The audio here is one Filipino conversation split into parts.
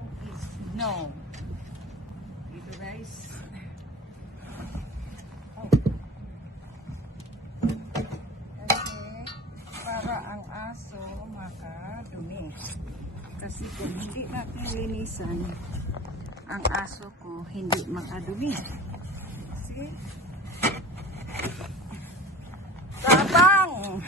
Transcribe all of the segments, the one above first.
lang is no. Dito guys. Oh. Kasi para ang aso makadumi. Kasi kung hindi natin linisan, ang aso ko hindi makadumi. See? Tabang!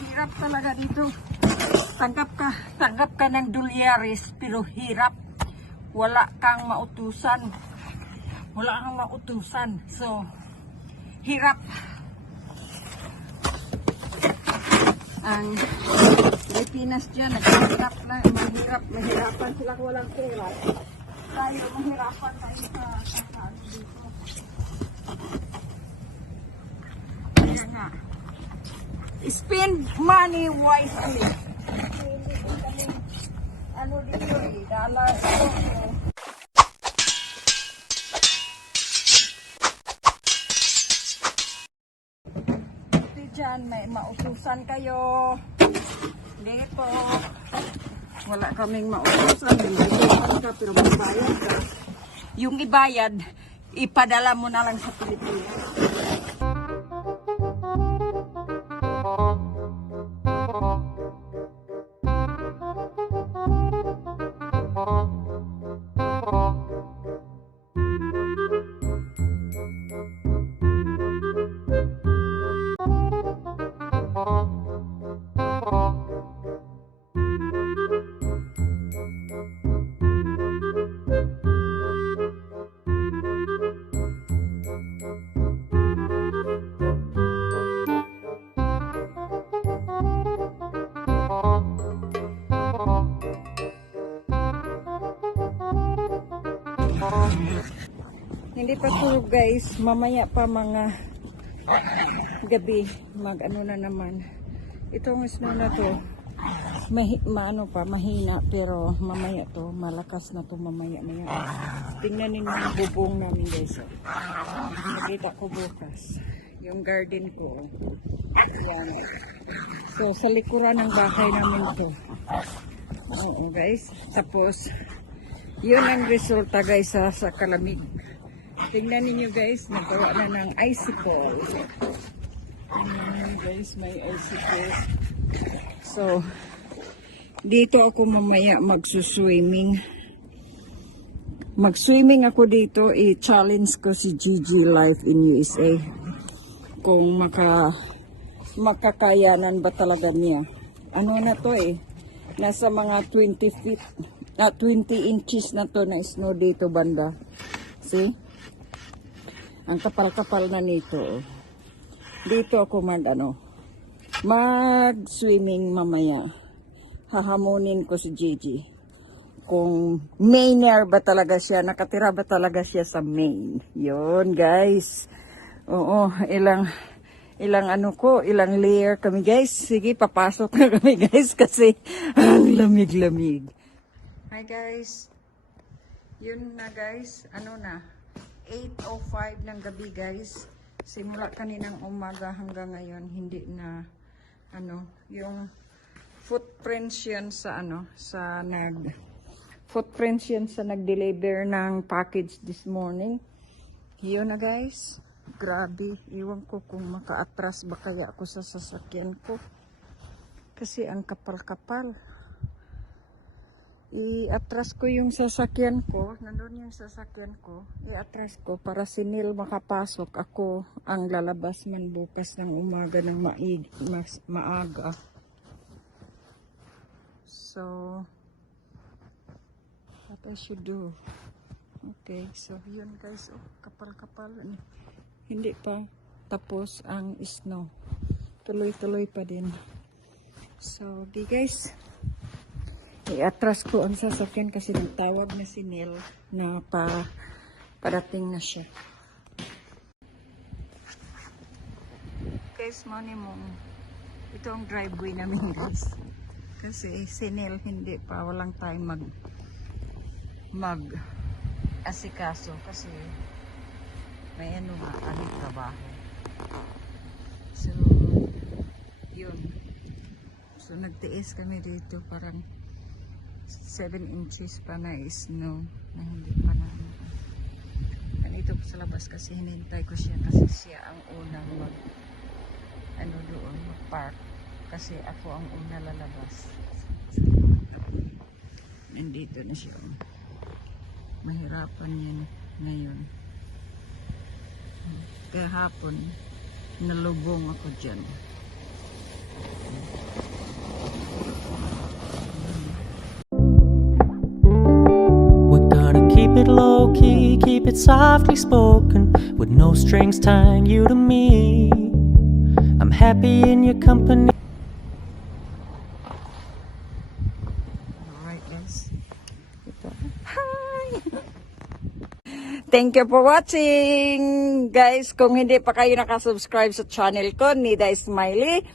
Hirap talaga dito. Tanggap ka ng dolyares pero hirap. Wala kang mautusan. So, hirap. Ang Pilipinas dyan, naghihirap na, mahirapan sila kung walang pera. Tayo, mahirapan tayo sa ano dito. Kaya nga. Spend money wisely. Ano dito eh, dollar. Diyan may mautusan kayo. Dito. Wala kaming mautusan. Mautusan ka pero magbayad ka. Yung ibayad, ipadala mo na lang sa Pilipinas. Hindi pa tulog guys, mamaya pa mga gabi mag-ano na naman. Itong snow na to mahina pero mamaya to malakas na to mamaya. Tingnan niyo yung bubong namin guys. Nakita ko bukas yung garden ko. Yan. So sa likuran ng bahay namin to. Oo guys. Tapos yun ang resulta guys sa kalamig. Tingnan niyo guys, nagawa na ng icicle. Tingnan niyo guys, may icicle. So, dito ako mamaya magsuswimming. Mag-swimming ako dito, i-challenge ko si Gigi Life in USA. Kung makakayanan ba talaga niya. Ano na to eh, nasa mga 20 feet, 20 inches na to na snow dito banda. See? Ang kapal-kapal na nito. Dito ako mag-swimming mamaya. Hahamunin ko si Gigi. Kung Mainer ba talaga siya, nakatira ba talaga siya sa Maine. Yun guys. Oo, ilang layer kami guys. Sige, papasok na kami guys kasi ang lamig-lamig. Hi guys. Yun na guys, 8:05 ng gabi guys. Simula kaninang umaga hanggang ngayon, hindi na, yung footprints yun sa, footprints yun sa nag-deliver ng package this morning. Yun na guys, grabe. Iwan ko kung maka-atras ba kaya ako sa sasakyan ko. Kasi ang kapal-kapal. I-atras ko yung sasakyan ko. Nandun yung sasakyan ko. I-atras ko para si Neil makapasok. Ako ang lalabas man bukas ng umaga ng maaga. So, what I should do? Okay, so yun guys. Oh, kapal-kapal. Hindi pa tapos ang snow. Tuloy-tuloy pa din. So, di guys. I-atras ko ang sasakyan kasi nagtawag na si Neil na parating na siya. Guys, money mo. Ito ang driveway namin guys. Kasi si Neil hindi pa, walang time mag asikaso kasi may kaming trabaho. So, yun. So, nagtiis kami dito parang 7 inches pa na snow na hindi pa na nandito ko sa labas kasi hinintay ko siya kasi siya ang unang doon mag-park kasi ako ang una lalabas. Nandito na siya. Mahirapan yan ngayon. Kahapon nalubong ako dyan. Keep it low key, keep it softly spoken, with no strings tying you to me. I'm happy in your company. Alright guys. Hi! Thank you for watching! Guys, kung hindi pa kayo nakasubscribe sa channel ko, Nida Smiley,